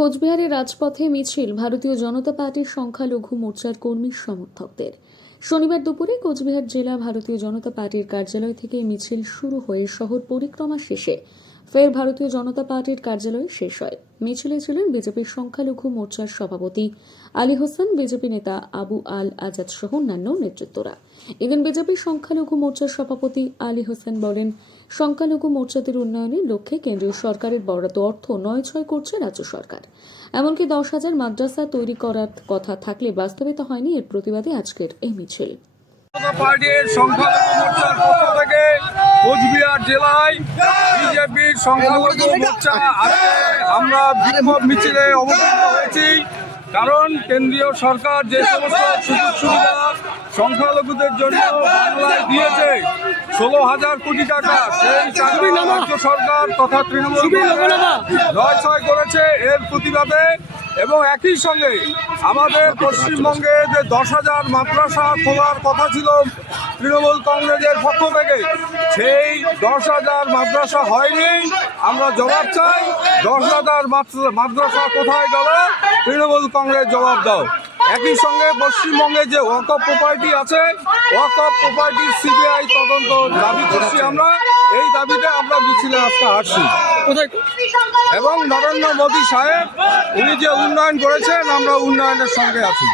কোচবিহারের রাজপথে মিছিল ভারতীয় জনতা পার্টির সংখ্যালঘু মোর্চার কর্মী সমর্থকদের। শনিবার দুপুরে কোচবিহার জেলা ভারতীয় জনতা পার্টির কার্যালয় থেকে মিছিল শুরু হয়ে শহর পরিক্রমা শেষে ফের ভারতীয় জনতা পার্টির কার্যালয়ে শেষ হয়। মিছিলে ছিলেন বিজেপির সংখ্যালঘু মোর্চার সভাপতি আলী হোসেন, বিজেপি নেতা আবু আল আজাদ সহ অন্যান্য নেতৃত্বরা। এদিন বিজেপির সংখ্যালঘু মোর্চার সভাপতি আলী হোসেন বলেন, সংখ্যালঘু মোর্চাদের উন্নয়নের লক্ষ্যে কেন্দ্রীয় সরকারের বরাদ্দ অর্থ নয়-ছয় করছে রাজ্য সরকার। এমনকি 10,000 মাদ্রাসা তৈরি করার কথা থাকলে বাস্তবে তা হয়নি। এর প্রতিবাদে আজকের এই মিছিল। পার্টির সংখ্যালঘু মোর্চার পক্ষ থেকে কোচবিহার জেলায় বিজেপির সংখ্যালঘু মোর্চা আজকে আমরা বিক্ষোভ মিছিলে অবতীর্ণ হয়েছি। কারণ কেন্দ্রীয় সরকার যে সমস্ত সুযোগ সুবিধা সংখ্যালঘুদের জন্য বাংলায় দিয়েছে 16,000 কোটি টাকা, সেই টাকা রাজ্য সরকার তথা তৃণমূল নয়-ছয় করেছে। এর প্রতিবাদে এবং একই সঙ্গে আমাদের পশ্চিমবঙ্গে যে 10,000 মাদ্রাসা খোলার কথা ছিল তৃণমূল কংগ্রেসের পক্ষ থেকে, সেই 10,000 মাদ্রাসা হয়নি। আমরা জবাব চাই, 10,000 মাদ্রাসা কোথায় গেল? তৃণমূল কংগ্রেস জবাব দাও। একই সঙ্গে পশ্চিমবঙ্গে যে ওয়াকফ প্রপার্টি আছে, ওয়াকফ প্রপার্টির সিবিআই তদন্ত দাবি করছি আমরা। এই দাবিতে আমরা মিছিলে আজকে আসছি এবং নরেন্দ্র মোদী সাহেব উনি যে উন্নয়ন করেছেন, আমরা উন্নয়নের সঙ্গে আছি।